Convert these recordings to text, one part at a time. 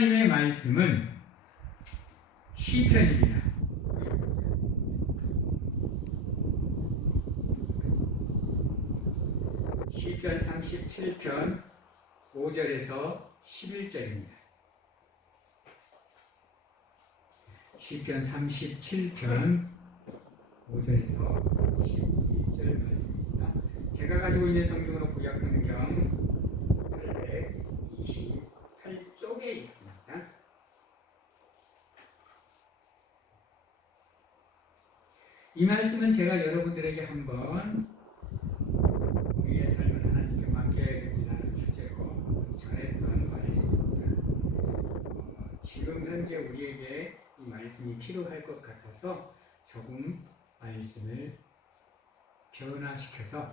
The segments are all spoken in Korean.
하나님의 말씀은 시편입니다. 시편 37편 5절에서 11절입니다. 시편 37편 5절에서 11절 말씀입니다. 제가 가지고 있는 성경으로 구약성경 828쪽에 있습니다. 이 말씀은 제가 여러분들에게 한번 우리의 삶을 하나님께 맡겨야 됩니다라는 주제로 전했던 말씀입니다. 지금 현재 우리에게 이 말씀이 필요할 것 같아서 조금 말씀을 변화시켜서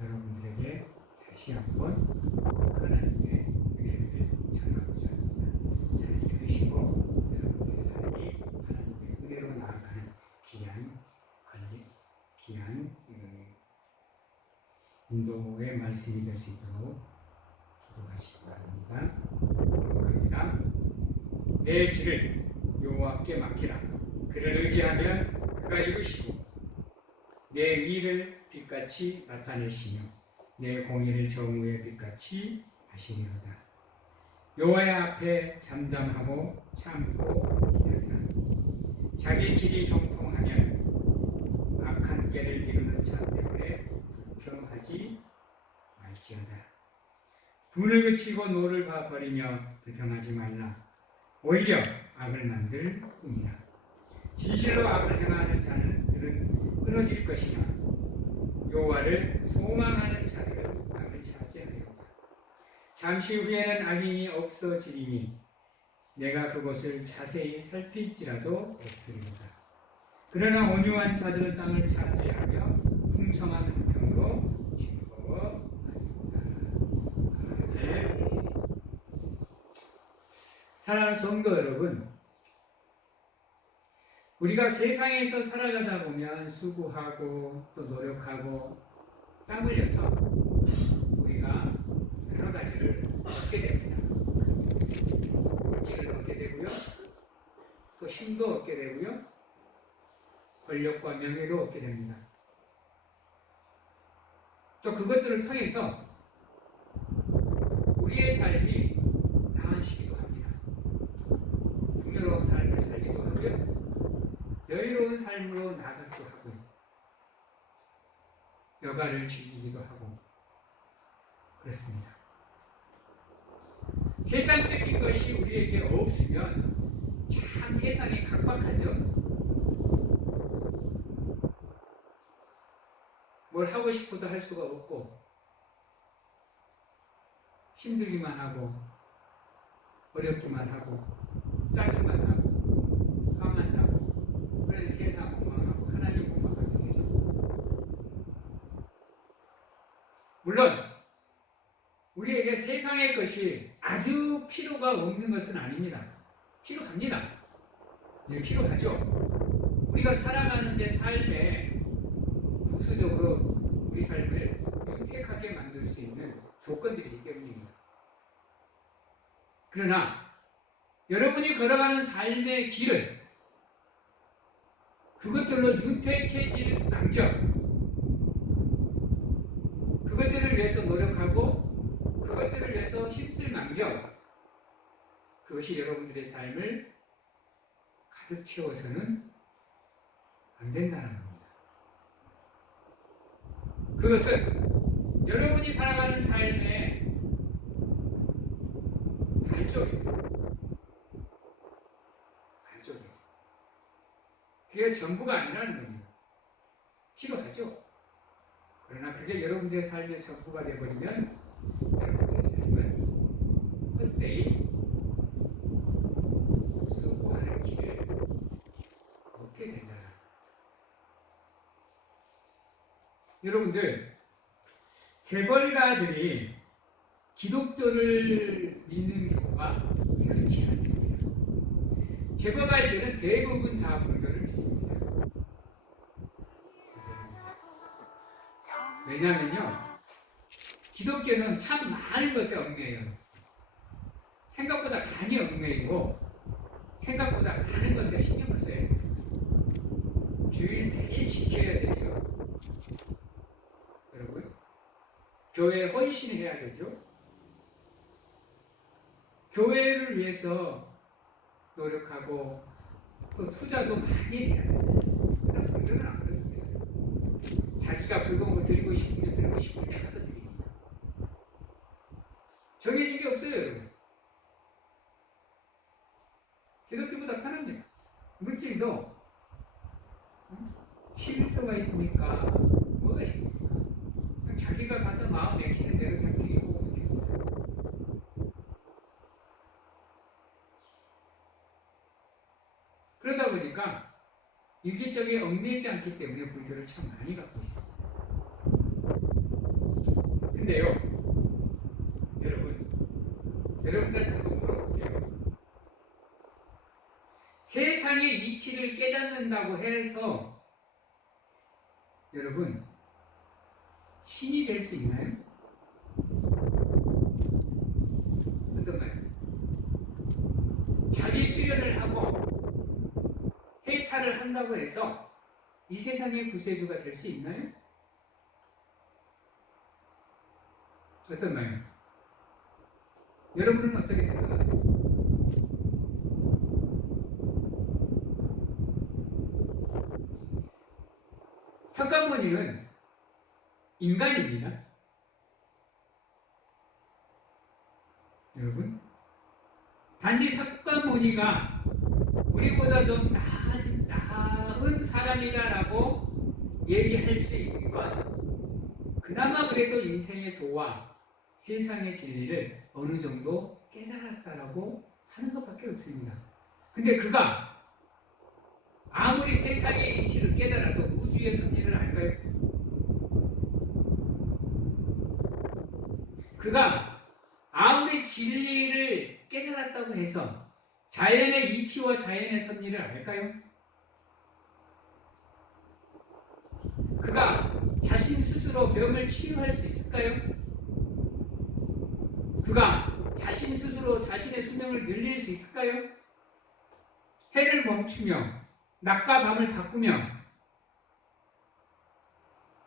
여러분들에게 다시 한번 하나님의 은혜를 전하고자 합니다. 잘 들으시고 여러분들의 삶이 하나님의 은혜로 나아가는 귀한 인도의 말씀이 될 수 있도록 기도하시기 바랍니다. 기도합니다. 내 길을 여호와께 맡기라. 그를 의지하면 그가 이루시고 내 의를 빛같이 나타내시며 내 공의를 정오의 빛같이 하시리로다. 여호와의 앞에 잠잠하고 참고 기다리라. 자기 길이 형통하면 악한 꾀를 이루는 자 때문에 불평하지 말지어다. 분을 그치고 노를 봐 버리며 불평하지 말라. 오히려 악을 만들 뿐이라. 진실로 악을 행하는 자들은 끊어질 것이나 여호와를 소망하는 자들은 악을 차지하리로다. 잠시 후에는 악인이 없어지리니 내가 그곳을 자세히 살필지라도 없으리로다. 그러나 온유한 자들은 땅을 차지하며 풍성한 한평으로 즐거워하리로다. 사랑하는 성도 여러분, 우리가 세상에서 살아가다 보면 수고하고 또 노력하고 땀 흘려서 우리가 여러 가지를 얻게 됩니다. 물질을 얻게 되고요, 또 힘도 얻게 되고요, 권력과 명예도 얻게 됩니다. 또 그것들을 통해서 우리의 삶이 나아지기도 합니다. 풍요로운 삶을 살기도 하고요, 여유로운 삶으로 나가기도 하고요, 여가를 즐기기도 하고 그렇습니다. 세상적인 것이 우리에게 없으면 참 세상이 각박하죠. 뭘 하고 싶어도 할 수가 없고 힘들기만 하고 어렵기만 하고 짜증만 나고 화만 나고 그래서 세상 원망하고 하나님 원망하게 되죠. 물론 우리에게 세상의 것이 아주 필요가 없는 것은 아닙니다. 필요합니다. 네, 필요하죠. 우리가 살아가는데 삶에 부수적으로 우리 삶을 윤택하게 만들 수 있는 조건들이기 때문입니다. 그러나 여러분이 걸어가는 삶의 길은 그것들로 윤택해질 망정, 그것들을 위해서 노력하고 그것들을 위해서 힘쓸 망정, 그것이 여러분들의 삶을 가득 채워서는 안 된다는 겁니다. 그것은 여러분이 살아가는 삶의 반쪽이에요. 반쪽이에요. 그게 전부가 아니라는 겁니다. 필요하죠. 그러나 그게 여러분들의 삶의 전부가 되어버리면 여러분들의 삶은 헛되이 수고하는 길을 걷게 된다. 여러분들, 재벌가들이 기독교를 믿는 경우가 흔치 않습니다. 재벌가들은 대부분 다 불교를 믿습니다. 왜냐하면요, 기독교는 참 많은 것에 얽매여요. 생각보다 많이 얽매이고 생각보다 많은 것에 신경을 써야 돼요. 주일 매일 지켜야 되죠. 여러분, 교회에 헌신해야 되죠. 교회를 위해서 노력하고 또 투자도 많이 해야 돼요. 그러나 불교는 안 그렇습니다. 자기가 불공을 드리고 싶으면 드리고 싶을 때 가서 드립니다. 정해진 게 없어요, 여러분. 기독교보다 편합니다. 물질도 11조가 있으니까 뭐가 있습니까? 그냥 자기가 가서 마음 내키는 대로 그냥 드리고 오면 됩니다. 그러다 보니까 유기적에 얽매이지 않기 때문에 불교를 참 많이 갖고 있습니다. 근데요, 여러분들한테 한번 물어볼게요. 세상의 이치를 깨닫는다고 해서 여러분 신이 될 수 있나요? 어떤가요? 자기 수련을 하고 해탈을 한다고 해서 이 세상의 구세주가 될 수 있나요? 어떤가요? 여러분은 어떻게 생각하세요? 석가모니는 인간입니다. 여러분, 단지 석가모니가 우리보다 좀 나은 사람이다라고 얘기할 수 있는 건 그나마 그래도 인생의 도와 세상의 진리를 어느 정도 깨달았다라고 하는 것밖에 없습니다. 근데 그가 아무리 세상의 이치를 깨달아도 우주의 섭리를 알까요? 그가 아무리 진리를 깨달았다고 해서 자연의 이치와 자연의 섭리를 알까요? 그가 자신 스스로 병을 치유할 수 있을까요? 그가 자신 스스로 자신의 수명을 늘릴 수 있을까요? 해를 멈추며 낮과 밤을 바꾸며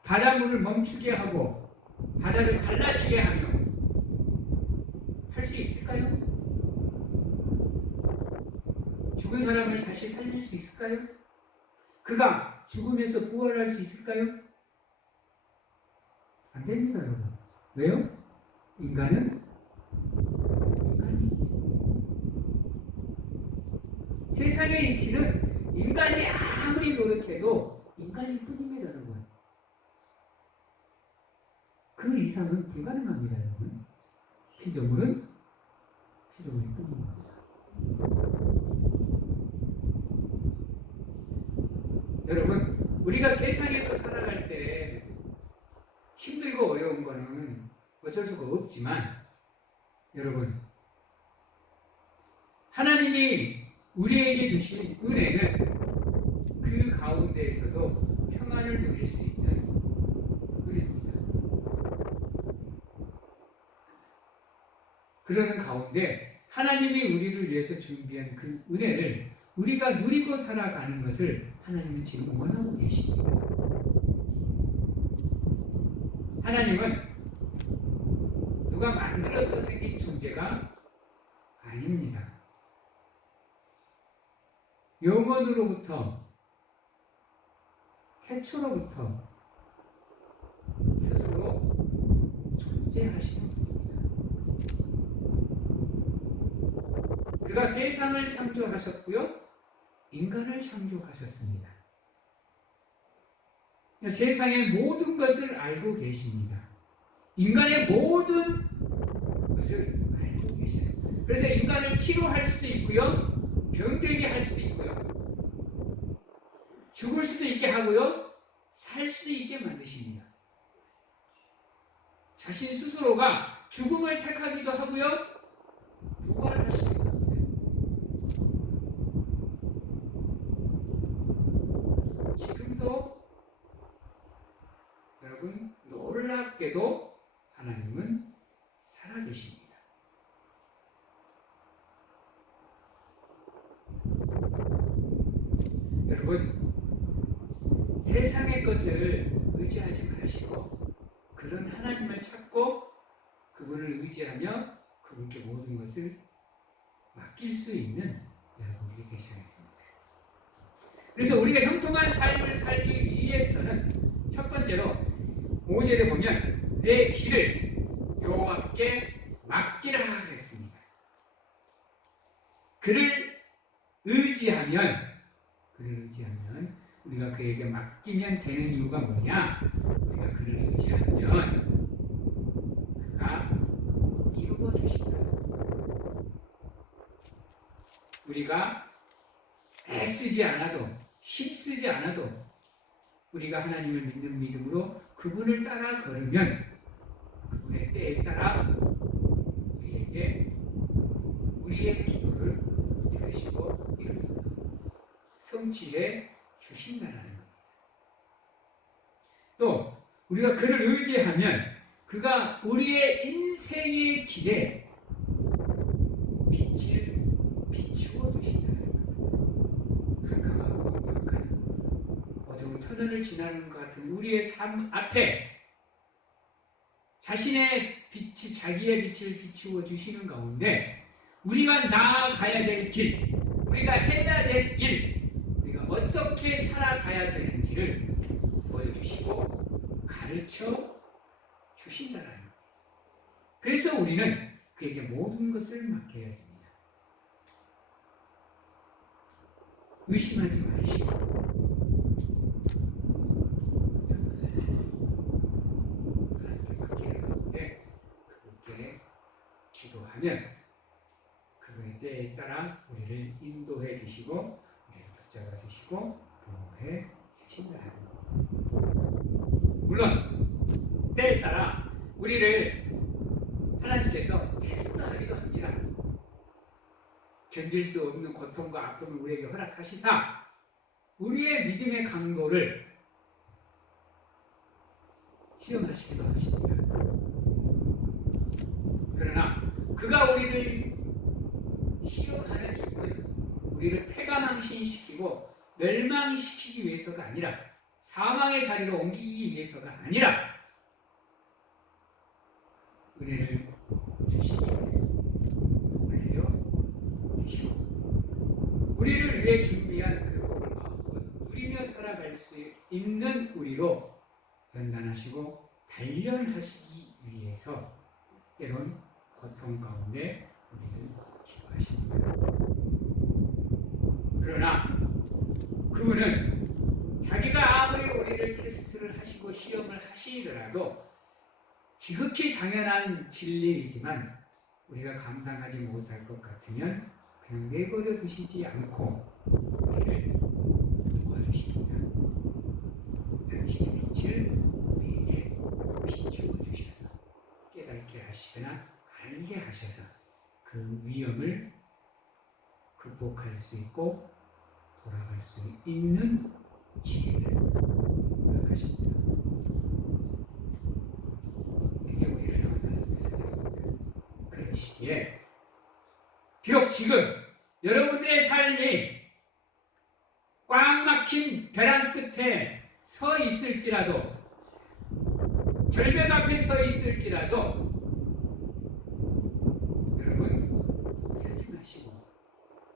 바닷물을 멈추게 하고 바다를 갈라지게 하며 할 수 있을까요? 죽은 사람을 다시 살릴 수 있을까요? 그가 죽음에서 부활할 수 있을까요? 안 됩니다, 여러분. 왜요? 인간은 세상의 이치는 인간이 아무리 노력해도 인간일 뿐입니다, 여러분. 그 이상은 불가능합니다, 여러분. 피조물은 피조물일 뿐입니다. 여러분, 우리가 세상에서 살아갈 때 힘들고 어려운 거는 어쩔 수가 없지만 여러분, 하나님이 우리에게 주신 은혜는 그 가운데에서도 평안을 누릴 수 있는 은혜입니다. 그러는 가운데 하나님이 우리를 위해서 준비한 그 은혜를 우리가 누리고 살아가는 것을 하나님은 지금 원하고 계십니다. 하나님은 누가 만들어서 생긴 존재가 아닙니다. 영원으로부터 태초로부터 스스로 존재하시는 분입니다. 그가 세상을 창조하셨고요, 인간을 창조하셨습니다. 세상의 모든 것을 알고 계십니다. 인간의 모든 것을 알고 계십니다. 그래서 인간을 치료할 수도 있고요, 병들게 할 수도 있고요, 죽을 수도 있게 하고요, 살 수도 있게 만드십니다. 자신 스스로가 죽음을 택하기도 하고요, 부활하시기도 합니다. 지금도 여러분 놀랍게도 하나님은 살아계십니다. 여러분, 세상의 것을 의지하지 마시고 그런 하나님을 찾고 그분을 의지하며 그분께 모든 것을 맡길 수 있는 여러분들이 되셔야겠습니다. 그래서 우리가 형통한 삶을 살기 위해서는 첫 번째로 5절에 보면 내 길을 여호와께 맡기라 그랬습니다. 그를 의지하면 우리가 그에게 맡기면 되는 이유가 뭐냐? 우리가 그를 의지하면 그가 이루어 주신다. 우리가 애쓰지 않아도 힘쓰지 않아도 우리가 하나님을 믿는 믿음으로 그분을 따라 걸으면 그분의 때에 따라 우리에게 우리의 기도를 들으시고 이루고 성취해 주신다는 겁니다. 또 우리가 그를 의지하면 그가 우리의 인생의 길에 빛을 비추어 주신다는 겁니다. 캄캄하고 막막한 어두운 터널을 지나는 것 같은 우리의 삶 앞에 자신의 빛이 자기의 빛을 비추어 주시는 가운데 우리가 나아가야 될 길, 우리가 해야 될 일, 우리가 어떻게 살아가야 되는지를 보여주시고 가르쳐 주신다는 거예요. 그래서 우리는 그에게 모든 것을 맡겨야 됩니다. 의심하지 마시고 하나님께 맡기는 가운데 그분께 기도하면 그분의 때에 따라 우리를 인도해 주시고 우리를 붙잡아 주시고 보호해 주신다는 거예요. 물론 때에 따라 우리를 하나님께서 테스트하기도 합니다. 견딜 수 없는 고통과 아픔을 우리에게 허락하시사 우리의 믿음의 강도를 시험하시기도 하십니다. 그러나 그가 우리를 시험하는 이유는 우리를 패가망신시키고 멸망시키기 위해서가 아니라 사망의 자리로 옮기기 위해서가 아니라 은혜를 주시기 위해서 복을 내려 주시고 우리를 위해 준비한 그 복을 마음껏 누리며 살아갈 수 있는 우리로 연단하시고 단련하시기 위해서 때론 고통 가운데 우리를 기도하십니다. 그러나 그분은 자기가 아무리 우리를 테스트를 하시고 시험을 하시더라도 지극히 당연한 진리이지만 우리가 감당하지 못할 것 같으면 그냥 내버려 두시지 않고 우리를 도와주십니다. 당신의 빛을 우리에게 비추어 주셔서 깨닫게 하시거나 알게 하셔서 그 위험을 극복할 수 있고 돌아갈 수 있는 지혜를 허락하십니다. 이게 우리를 향한 하나님의 사랑입니다. 그러시기에 비록 지금 여러분들의 삶이 꽉 막힌 벼랑 끝에 서 있을지라도 절벽 앞에 서 있을지라도 여러분 포기하지 마시고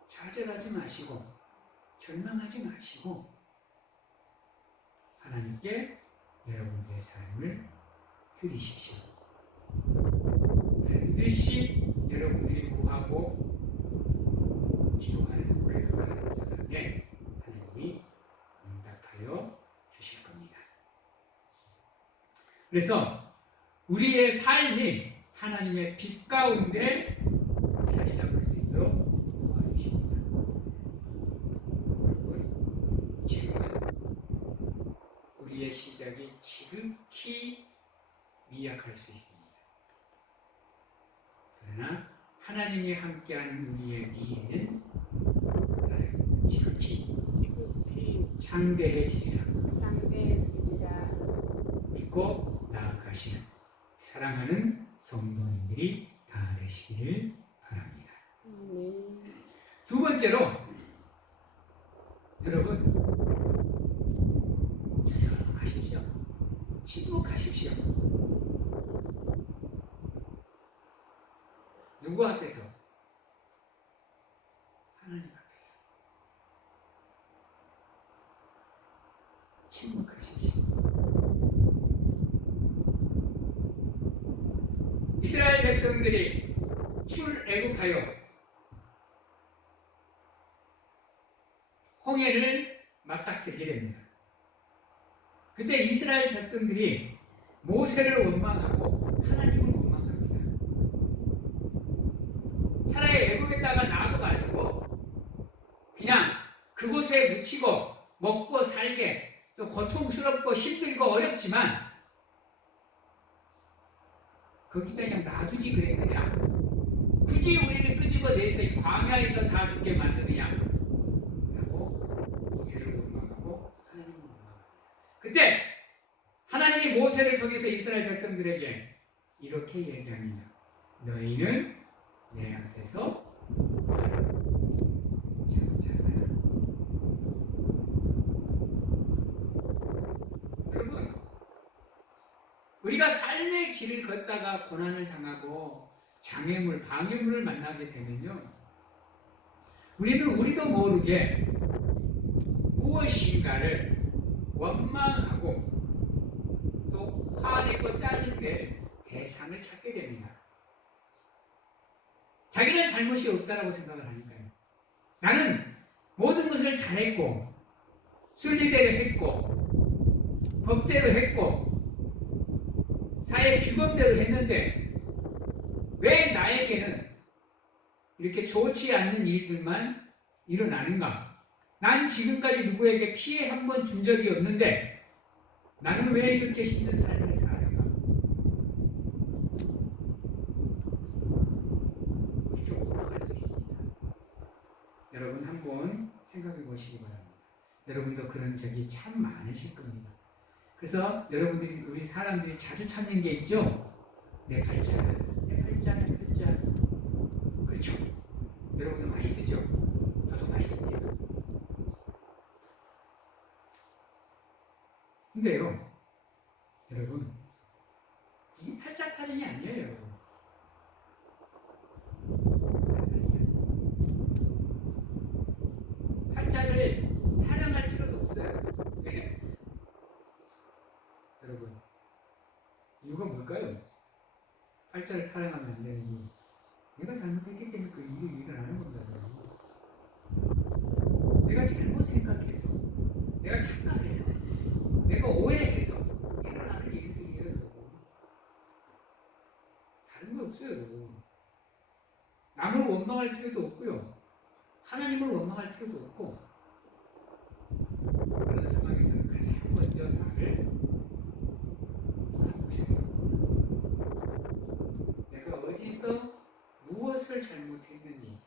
좌절하지 마시고 절망하지 마시고 하나님께 여러분들의 삶을 드리십시오. 반드시 여러분들이 구하고 기도하는 그 사람에 하나님이 응답하여 주실 겁니다. 그래서 우리의 삶이 하나님의 빛 가운데 자리 잡을 수 있도록 도와주십니다. 여러분, 지금은 우리의 시작이 지극히 미약할 수 있습니다. 그러나 하나님이 함께하는 우리의 미래는 지극히 창대해지리라 믿고 나아가시는 사랑하는 성도님들이 다 되시기를 바랍니다. 두 번째로 여러분 누구 앞에서? 하나님 앞에서. 침묵하십시오. 이스라엘 백성들이 출애굽하여 홍해를 맞닥뜨리게 됩니다. 그때 이스라엘 백성들이 모세를 원망하고 하나님을 원망합니다. 차라리 애굽에다가 놔둬가지고 그냥 그곳에 묻히고 먹고 살게, 또 고통스럽고 힘들고 어렵지만 거기다 그냥 놔두지 그랬느냐? 굳이 우리를 끄집어내서 이 광야에서 다 죽게 만드느냐? 라고 모세를 원망하고 하나님을 원망합니다. 그때 하나님이 모세를 통해서 이스라엘 백성들에게 이렇게 얘기합니다. 너희는 내 앞에서 찾아라. 여러분, 우리가 삶의 길을 걷다가 고난을 당하고 장애물, 방해물을 만나게 되면요, 우리도 모르게 무엇인가를 원망하고 또 화내고 짜증낼 대상을 찾게 됩니다. 자기는 잘못이 없다라고 생각을 하니까요. 나는 모든 것을 잘했고 순리대로 했고 법대로 했고 사회 규범대로 했는데 왜 나에게는 이렇게 좋지 않는 일들만 일어나는가? 난 지금까지 누구에게 피해 한 번 준 적이 없는데 나는 왜 이렇게 힘든 삶을 사는가? 이렇게 원망할 수 있습니다. 여러분 한번 생각해 보시기 바랍니다. 여러분도 그런 적이 참 많으실 겁니다. 그래서 여러분들이, 우리 사람들이 자주 찾는 게 있죠? 내 팔자, 내 팔자, 내 팔자. 그렇죠? 여러분도 많이 쓰죠? 저도 많이 씁니다. 근데요, 여러분, 이게 팔자 타령이 아니에요, 여러분. 팔자를 타령할 필요도 없어요. 네. 여러분, 이유가 뭘까요? 팔자를 타령하면 안 되는 이유. 내가 잘못했기 때문에 그 일이 일어나는 겁니다. 내가 잘못 생각해서, 내가 착각해서, 내가 오해해서 일어나는 일들이에요. 다른 거 없어요. 여러분. 남을 원망할 필요도 없고요. 하나님을 원망할 필요도 없고, 그런 상황에서는 가장 먼저 나를 돌아보시고 내가 어디서 무엇을 잘못했는지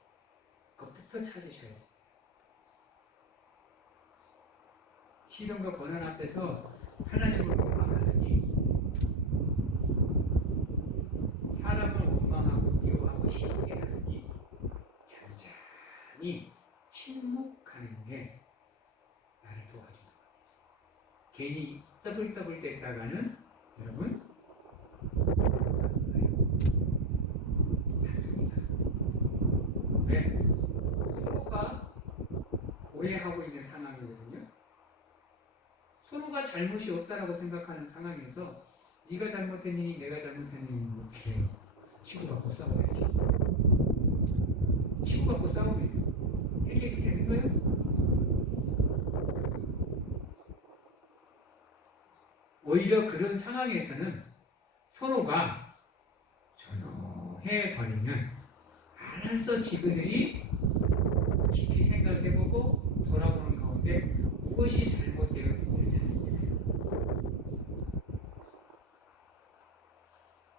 그것부터 찾으셔야 돼요. 시련과 고난 앞에서 하나님을 원망하느니 사람을 원망하고 미워하고 싫게 하느니 잔잔히 침묵하는 게 나를 도와주는 거예요. 괜히 떠들떠들 댔다가는 여러분 다툽니다. 왜? 서로가 오해하고 있는 상황이거든요. 서로가 잘못이 없다라고 생각하는 상황에서 네가 잘못했니 내가 잘못했니 어떻게 해요? 치고받고 싸워야죠. 치고받고 싸우면 해결이 되는 거예요? 오히려 그런 상황에서는 서로가 조용해 버리면 알아서 지그들이 깊이 생각해보고 돌아보는 가운데 무엇이 잘못되었는지를 찾습니다.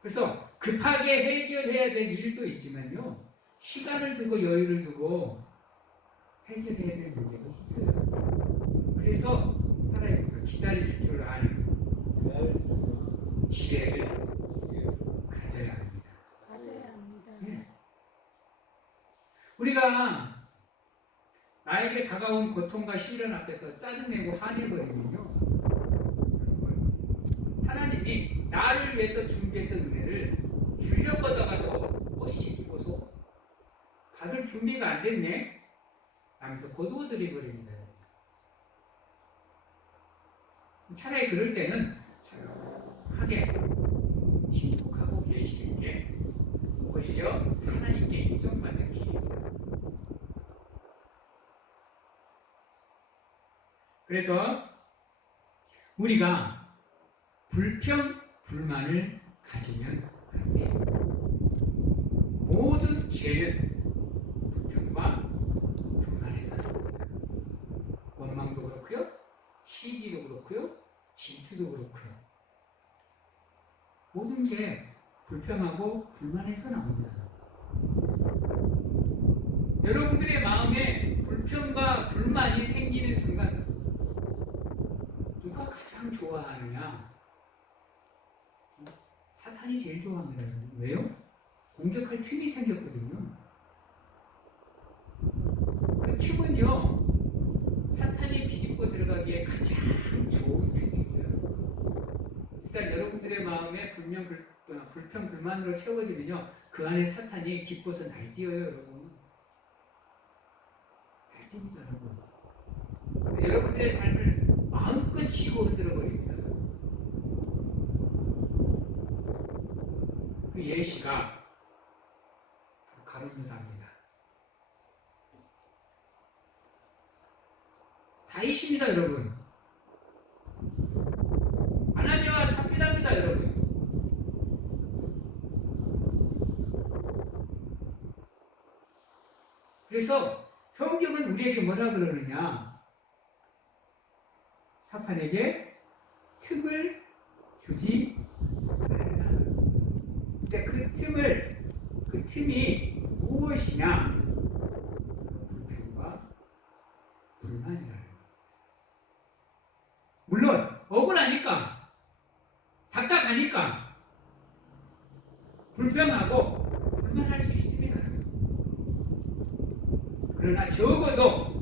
그래서 급하게 해결해야 될 일도 있지만요, 시간을 두고 여유를 두고 해결해야 될 문제도 있어요. 그래서 살아야 기다릴 줄 아는 지혜를 가져야 합니다. 네. 우리가 나에게 다가온 고통과 시련 앞에서 짜증내고 화내버리면요, 하나님이 나를 위해서 준비했던 은혜를 주려고 하다가도 이 새끼 보소 다들 준비가 안 됐네 하면서 거두어들이 버립니다. 차라리 그럴 때는 조용하게 침묵하고 계시는 게 오히려 하나님께 인정받는 길입니다. 그래서 우리가 불평, 불만을 가지면 안 돼요. 모든 죄는 불평과 불만에서 나옵니다. 원망도 그렇고요, 시기도 그렇고요, 질투도 그렇고요. 모든 게 불평하고 불만에서 나옵니다. 여러분들의 마음에 불평과 불만이 생기는 순간 누가 가장 좋아하느냐? 사탄이 제일 좋아합니다. 왜요? 공격할 틈이 생겼거든요. 그 틈은요, 사탄이 비집고 들어가기에 가장 좋은 틈입니다. 일단 여러분들의 마음에 불평, 불만으로 채워지면요, 그 안에 사탄이 기뻐서 날뛰어요, 여러분. 날뜁니다, 여러분. 여러분들의 삶을 마음껏 지고 흔들어 버립니다. 그 예시가 가룟 유다입니다. 다윗입니다, 여러분. 아나니아와 삽비라입니다, 여러분. 그래서 성경은 우리에게 뭐라 그러느냐? 사탄에게 틈을 주지 말라. 근데 그 틈이 무엇이냐? 불평과 불만이라. 물론 억울하니까, 답답하니까 불평하고 불만할 수 있습니다. 그러나 적어도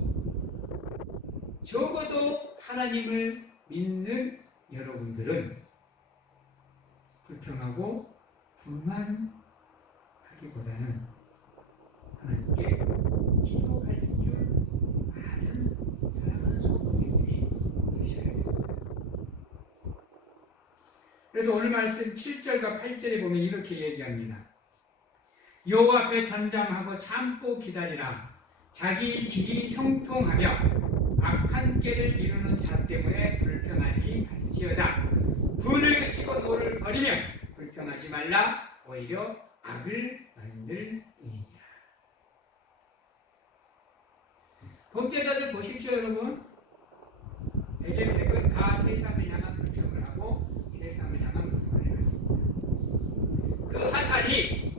하나님을 믿는 여러분들은 불평하고 불만하기보다는 하나님께 기도할 줄 아는 사랑하는 성도님들이 되셔야 됩니다. 그래서 오늘 말씀 7절과 8절에 보면 이렇게 얘기합니다. 여호와 앞에 잠잠하고 참고 기다리라. 자기 길이 형통하며 악한 꾀를 이루는 자 때문에 불평하지 말지어다. 분을 그치고 노를 버리며 불평하지 말라. 오히려 악을 만들니라. 범죄자들 보십시오, 여러분. 백은 다 세상을 향한 불평을 하고 세상을 향한 불만을 했습니다. 그 화살이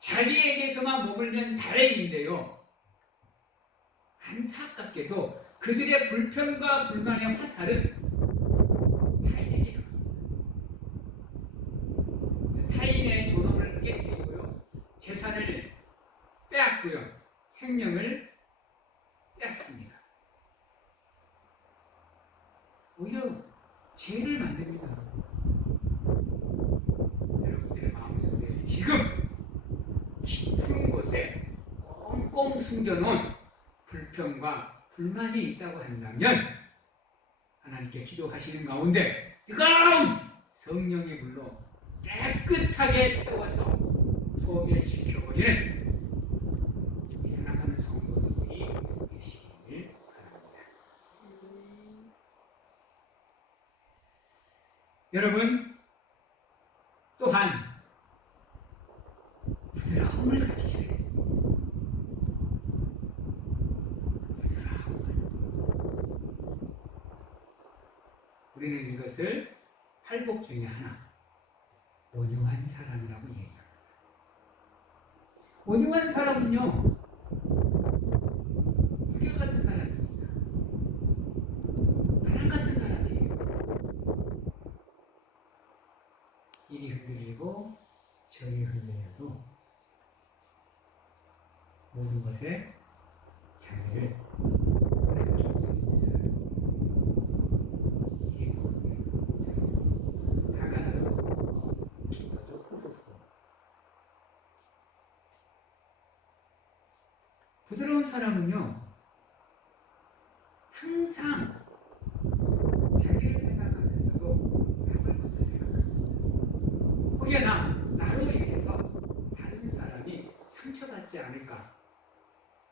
자기에게서만 머물면 다행인데요, 안타깝게도 그들의 불평과 불만의 화살은 타인에게 향합니다. 타인의 존엄을 깨뜨리고요, 재산을 빼앗고요, 생명을 빼앗습니다. 오히려 죄를 만듭니다. 여러분들의 마음속에 지금 깊은 곳에 꽁꽁 숨겨놓은 불평과 불만이 있다고 한다면 하나님께 기도하시는 가운데 뜨거운 성령의 불로 깨끗하게 태워서 소멸시켜버리는 이 사랑하는 성도들이 되시길 바랍니다. 여러분, 또한 부드러움을 가지셔야 됩니다. 우리는 이것을 팔복 중에 하나, 온유한 사람이라고 얘기합니다. 온유한 사람은요, 무게 같은 사람입니다. 바람 같은 사람이에요. 이리 흔들리고 저리 흔들려도 모든 것에 자기를 부드러운 사람은요, 항상 자기를 생각하면서도 남을 먼저 생각합니다. 혹여나 나로 인해서 다른 사람이 상처받지 않을까,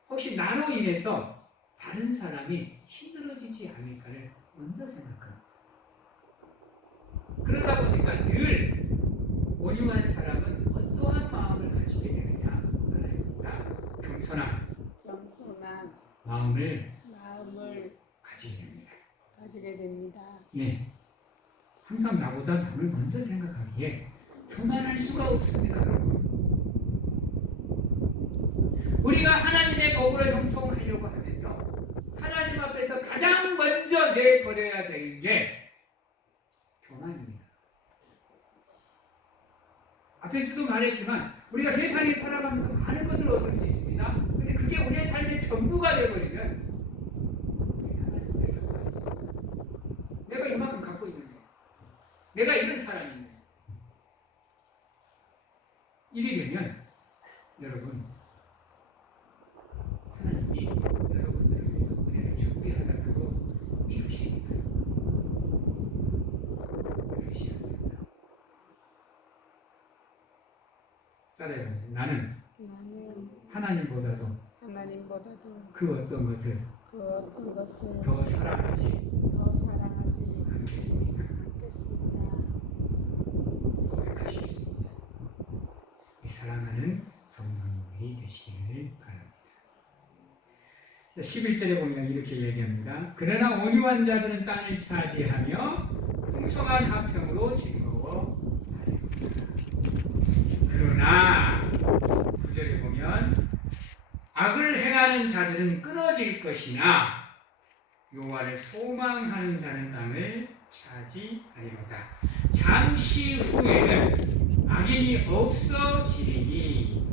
혹시 나로 인해서 다른 사람이 힘들어지지 않을까를 먼저 생각합니다. 그러다 보니까 늘 온유한 사람은 어떠한 마음을 가지게 되느냐 하나입니다. 겸손한 마음을 가지게 됩니다. 예, 항상 나보다 남을 먼저 생각하기에 교만할 수가 없습니다, 여러분. 우리가 하나님의 법으로 형통하려고 하면요, 하나님 앞에서 가장 먼저 내버려야 되는 게 교만입니다. 앞에서도 말했지만 우리가 세상에 살아가면서 많은 것을 얻을 수 있습니다. 근데 그게 우리의 삶의 전부가 되어버리면 내가 이만큼 갖고 있는데, 내가 이런 사람인데, 이리 되면 여러분, 하나님이 여러분들을 위해서 은혜를 준비하다가도 이루십니다. 그러셔야 된다. 따라요. 나는 하나님보다도 그 어떤 것을 더 사랑하지 않겠습니다. 고백하실 수 있는 이 사랑하는 성도님들이 되시기를 바랍니다. 11절에 보면 이렇게 얘기합니다. 그러나 온유한 자들은 땅을 차지하며 풍성한 화평으로 즐거워하리로다. 그러나 9절에 보면 악을 행하는 자들은 끊어질 것이나 여호와를 소망하는 자는 땅을 차지하리로다. 잠시 후에는 악인이 없어지리니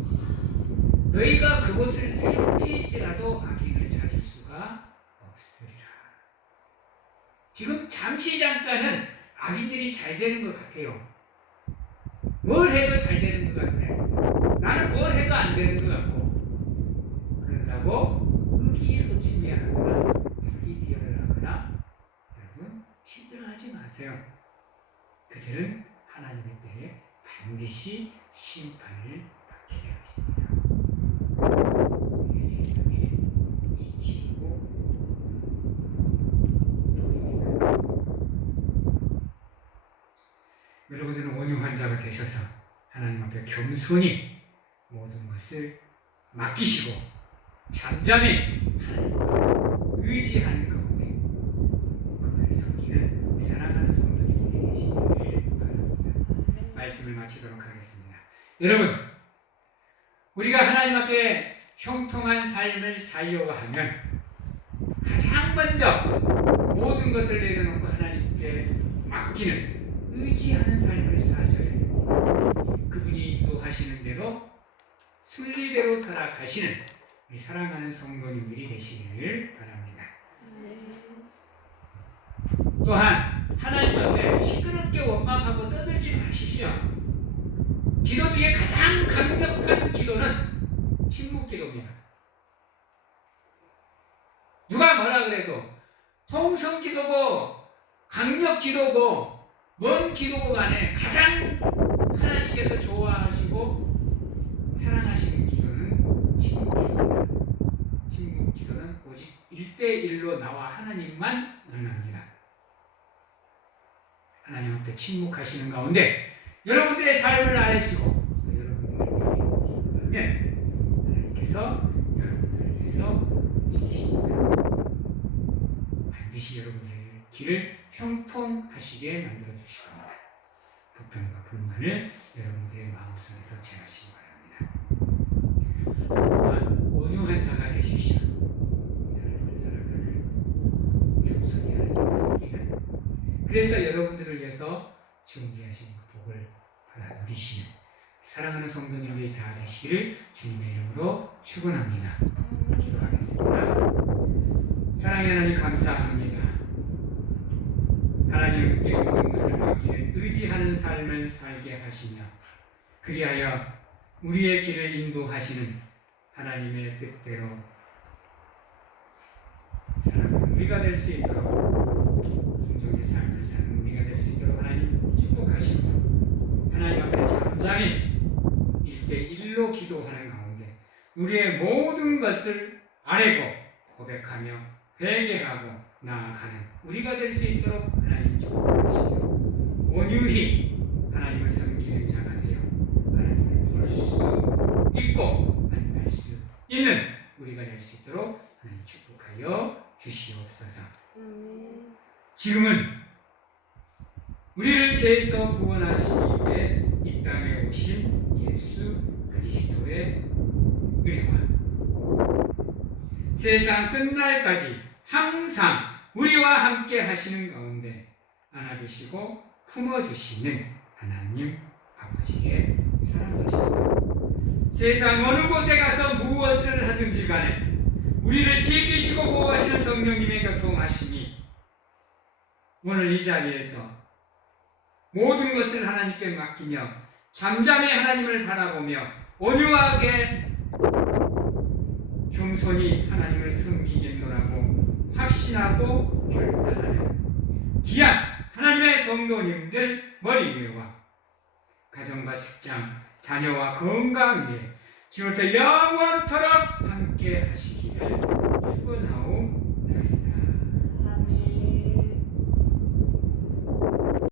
너희가 그곳을 살필지라도 악인을 찾을 수가 없으리라. 지금 잠시 잠깐은 악인들이 잘 되는 것 같아요. 뭘 해도 잘 되는 것 같아요. 나는 뭘 해도 안 되는 것 같고, 그런다고 의기소침해하거나 자기 비하를 하거나 여러분 힘들어하지 마세요. 그들은 하나님의 때에 반드시 심판을 받게 되어 있습니다. 이게 세상의 이치이고 도입니다. 여러분들은 온유한 자가 되셔서 하나님 앞에 겸손히 모든 것을 맡기시고 잠잠히 하나님을 의지하는 가운데 그분을 섬기는 사랑하는 성도님들이 되시기를 바랍니다. 말씀을 마치도록 하겠습니다. 여러분, 우리가 하나님 앞에 형통한 삶을 살려고 하면 가장 먼저 모든 것을 내려놓고 하나님께 맡기는 의지하는 삶을 사셔야 됩니다. 그분이 인도하시는 대로 순리대로 살아가시는 우리 사랑하는 성도님들이 되시기를 바랍니다. 또한 하나님 앞에 시끄럽게 원망하고 떠들지 마십시오. 기도 중에 가장 강력한 기도는 침묵 기도입니다. 누가 뭐라 그래도 통성 기도고 강력 기도고 뭔 기도고 간에 가장 하나님께서 좋아하시고 사랑하시는 기도는 침묵 기도입니다. 침묵 기도는 오직 1대1로 나와 하나님만 만납니다. 하나님 앞에 침묵하시는 가운데 여러분들의 삶을 아시고 또 여러분들을 드리면 하나님께서 여러분들을 위해서 지키십니다. 반드시 여러분들의 길을 형통하시게 만들어 주실 겁니다. 불평과 불만을 여러분들의 마음속에서 제하시기 바랍니다. 온유한 자가 되십시오. 하나님을 살아가는 겸손히 하나님을 섬기는, 그래서 여러분들을 위해서 준비하신 복을 받아 누리시는 사랑하는 성도님들이 다 되시기를 주님의 이름으로 축원합니다. 기도하겠습니다. 사랑의 하나님 감사합니다. 하나님께 모든 것을 맡기는 의지하는 삶을 살게 하시며 그리하여 우리의 길을 인도하시는 하나님의 뜻대로 우리가 될 수 있도록 순종의 삶을 사는 우리가 될 수 있도록 하나님 축복하시고 하나님 앞에 잠잠히 1대1로 기도하는 가운데 우리의 모든 것을 아뢰고 고백하며 회개하고 나아가는 우리가 될 수 있도록 하나님 축복하시며 온유히 하나님을 섬기는 자가 되어 하나님을 부를 수 있고 만날 수 있는 우리가 될 수 있도록 하나님 축복하여 주시옵소서. 지금은 우리를 죄에서 구원하시기 위해 이 땅에 오신 예수 그리스도의 은혜와 세상 끝날까지 항상 우리와 함께 하시는 가운데 안아주시고 품어주시는 하나님 아버지의 사랑하시고 세상 어느 곳에 가서 무엇을 하든지 간에 우리를 지키시고 보호하시는 성령님의 교통하심이 오늘 이 자리에서 모든 것을 하나님께 맡기며 잠잠히 하나님을 바라보며 온유하게 겸손히 하나님을 섬기겠노라고 확신하고 결단하는 귀한 하나님의 성도님들 머리 위와 가정과 직장, 자녀와 건강 위에 지금부터 영원토록 함께 하시기를 축원하오